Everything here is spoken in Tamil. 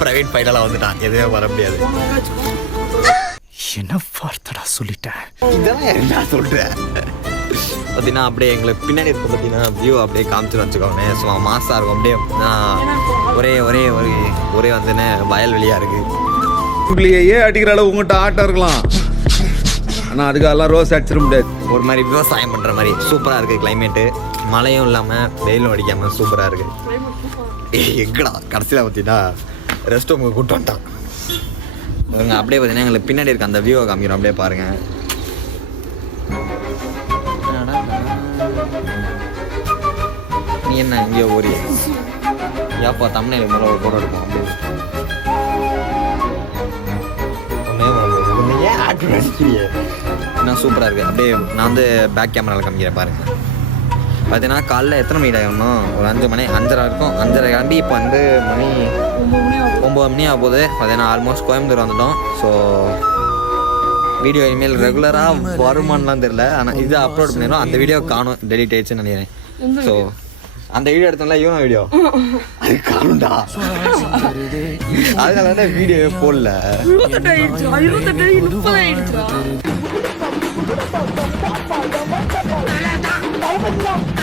பிரைவேட் ஃபைனலாக வந்துட்டான், எதுவுமே வர முடியாது. என்ன வார்த்தடா சொல்லிட்டேன், இதெல்லாம் என்ன சொல்கிறேன் பார்த்தீங்கன்னா. அப்படியே எங்களுக்கு பின்னாடி இருக்க பார்த்தீங்கன்னா வியூ அப்படியே காமிச்சுன்னு வச்சுக்கோங்க. சும்மா மாசாக இருக்கும். அப்படியே ஒரே ஒரே ஒரே ஒரே வந்துன்னு வயல்வெளியாக இருக்குது. ஏன் அடிக்கிற அளவு உங்கள்கிட்ட ஆட்டம் இருக்கலாம், ஆனால் அதுக்கெல்லாம் ரோஸ் அடிச்சிட முடியாது. ஒரு மாதிரி விவசாயம் பண்ணுற மாதிரி சூப்பராக இருக்குது கிளைமேட்டு. மழையும் இல்லாமல் வெயிலும் அடிக்காமல் சூப்பராக இருக்குது. எங்கடா கடைசியில் பார்த்தீங்கன்னா ரெஸ்ட் ரூமுக்கு கூப்பிட்டு வந்துட்டான். அப்படியே பார்த்தீங்கன்னா எங்களுக்கு பின்னாடி இருக்க அந்த வியூவை காமிக்கிறோம். அப்படியே பாருங்கள். நீ என்ன இங்கேயோ ஓரி ஏப்பா தமிழ் மேலே ஒரு போட்டோ எடுப்போம். அப்படியே இன்னும் சூப்பராக இருக்குது. அப்படியே நான் வந்து பேக் கேமராவில் காமிக்கிறேன் பாருங்கள். பார்த்தீங்கன்னா காலைல எத்தனை மணி ஆகணும், ஒரு 5 மணி 5:30 இருக்கும். 5:30 கிளம்பி இப்போ வந்து மணி 9 மணி ஆக போகுது. பார்த்தீங்கன்னா ஆல்மோஸ்ட் கோயம்புத்தூர் வந்துட்டோம். ஸோ வீடியோ இனிமேல் ரெகுலராக வருமானலாம் தெரியல, ஆனால் இது அப்லோட் பண்ணிடுவோம். அந்த வீடியோ காணும், டெலிட் ஆயிடுச்சுன்னு நினைக்கிறேன். ஸோ அந்த வீடியோ எடுத்தோம்ல இவன் வீடியோ அது காணும்டா, அதனால தான் வீடியோவே போடல. 28 30